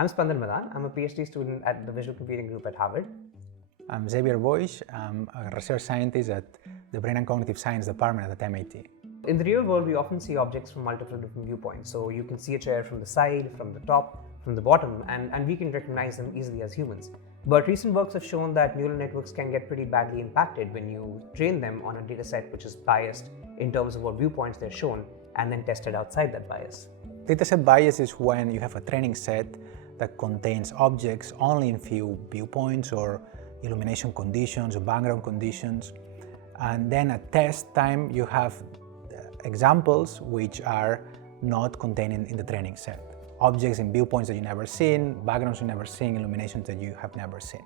I'm Spandan Madan. I'm a PhD student at the Visual Computing Group at Harvard. I'm Xavier Boix. I'm a research scientist at the Brain and Cognitive Science Department at MIT. In the real world, we often see objects from multiple different viewpoints. So you can see a chair from the side, from the top, from the bottom, and we can recognize them easily as humans. But recent works have shown that neural networks can get pretty badly impacted when you train them on a data set which is biased in terms of what viewpoints they're shown and then tested outside that bias. Dataset bias is when you have a training set that contains objects only in few viewpoints or illumination conditions or background conditions. And then at test time, you have examples which are not contained in the training set. Objects in viewpoints that you've never seen, backgrounds you've never seen, illuminations that you have never seen.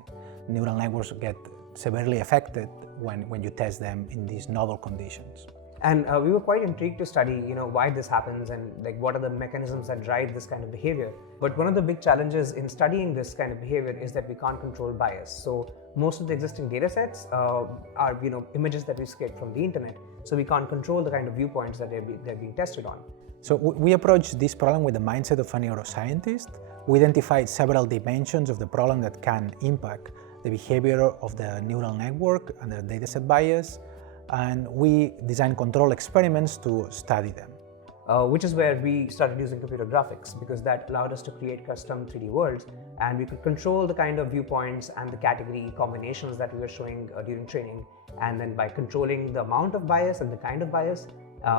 Neural networks get severely affected when you test them in these novel conditions. And we were quite intrigued to study, why this happens and what are the mechanisms that drive this kind of behavior. But one of the big challenges in studying this kind of behavior is that we can't control bias. So most of the existing data sets are images that we scrape from the internet. So we can't control the kind of viewpoints that they're being tested on. So we approached this problem with the mindset of a neuroscientist. We identified several dimensions of the problem that can impact the behavior of the neural network and the dataset bias. And we designed control experiments to study them. Which is where we started using computer graphics, because that allowed us to create custom 3D worlds, and we could control the kind of viewpoints and the category combinations that we were showing during training. And then by controlling the amount of bias and the kind of bias,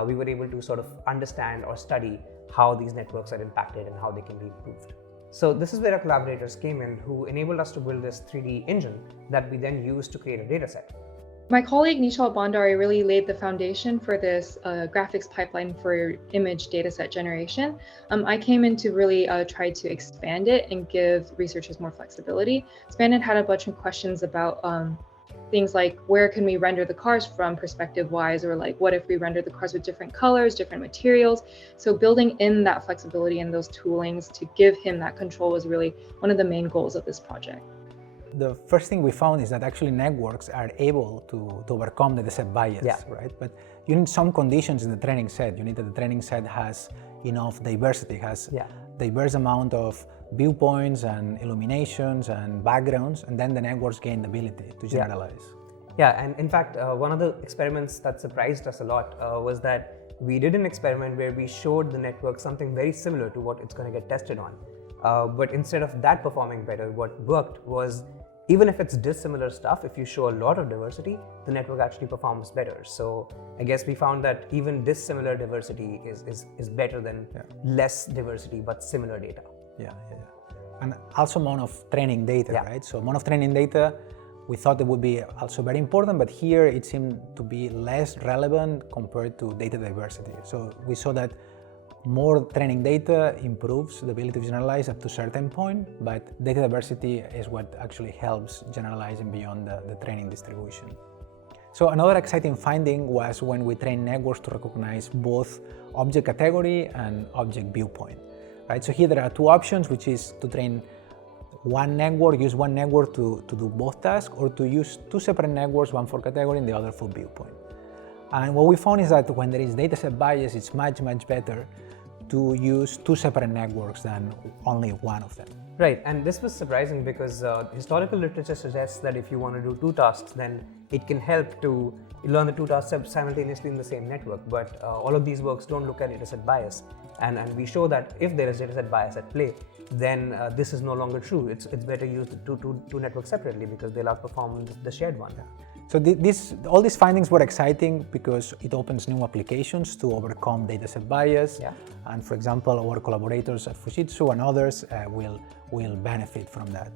we were able to sort of understand or study how these networks are impacted and how they can be improved. So this is where our collaborators came in, who enabled us to build this 3D engine that we then used to create a data set. My colleague Nishal Bhandari really laid the foundation for this graphics pipeline for image dataset generation. I came in to really try to expand it and give researchers more flexibility. Spandan had a bunch of questions about things like where can we render the cars from perspective-wise, or what if we render the cars with different colors, different materials. So building in that flexibility and those toolings to give him that control was really one of the main goals of this project. The first thing we found is that actually networks are able to overcome the dataset bias, right? But you need some conditions in the training set. You need that the training set has enough diversity, has diverse amount of viewpoints and illuminations and backgrounds, and then the networks gain the ability to generalize. Yeah, and in fact, one of the experiments that surprised us a lot was that we did an experiment where we showed the network something very similar to what it's going to get tested on. But instead of that performing better, what worked was, even if it's dissimilar stuff, if you show a lot of diversity, the network actually performs better. So I guess we found that even dissimilar diversity is better than less diversity but similar data. And also amount of training data, right? So amount of training data, we thought it would be also very important, but here it seemed to be less relevant compared to data diversity. So we saw that more training data improves the ability to generalize up to a certain point, but data diversity is what actually helps generalizing beyond the training distribution. So another exciting finding was when we trained networks to recognize both object category and object viewpoint, right? So here there are two options, which is to train one network, use one network to do both tasks, or to use two separate networks, one for category and the other for viewpoint. And what we found is that when there is dataset bias, it's much better to use two separate networks than only one of them. Right, and this was surprising because historical literature suggests that if you want to do two tasks, then it can help to learn the two tasks simultaneously in the same network. But all of these works don't look at dataset bias, and we show that if there is dataset bias at play, then this is no longer true. It's better used two networks separately because they'll outperform the shared one. So all these findings were exciting because it opens new applications to overcome dataset bias. And for example, our collaborators at Fujitsu and others will benefit from that.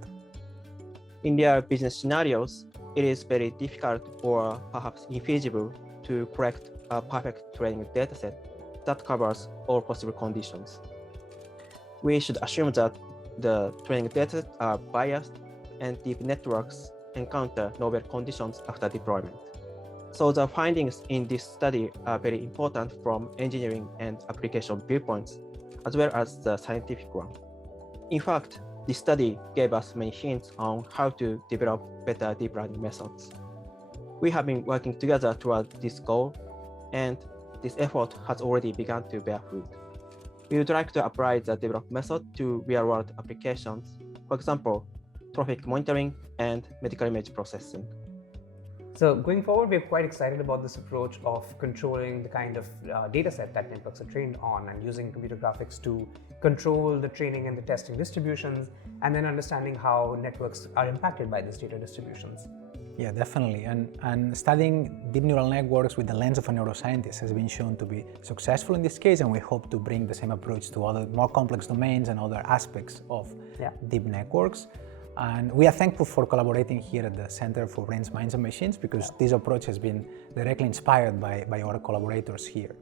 In their business scenarios, it is very difficult or perhaps infeasible to collect a perfect training dataset that covers all possible conditions. We should assume that the training datasets are biased and deep networks encounter novel conditions after deployment. So the findings in this study are very important from engineering and application viewpoints, as well as the scientific one. In fact, this study gave us many hints on how to develop better deep learning methods. We have been working together toward this goal, and this effort has already begun to bear fruit. we would like to apply the developed method to real-world applications. For example, traffic monitoring and medical image processing. So going forward, we're quite excited about this approach of controlling the kind of data set that networks are trained on and using computer graphics to control the training and the testing distributions, and then understanding how networks are impacted by these data distributions. Yeah, definitely. And studying deep neural networks with the lens of a neuroscientist has been shown to be successful in this case, and we hope to bring the same approach to other more complex domains and other aspects of deep networks. And we are thankful for collaborating here at the Center for Brains, Minds and Machines, because this approach has been directly inspired by our collaborators here.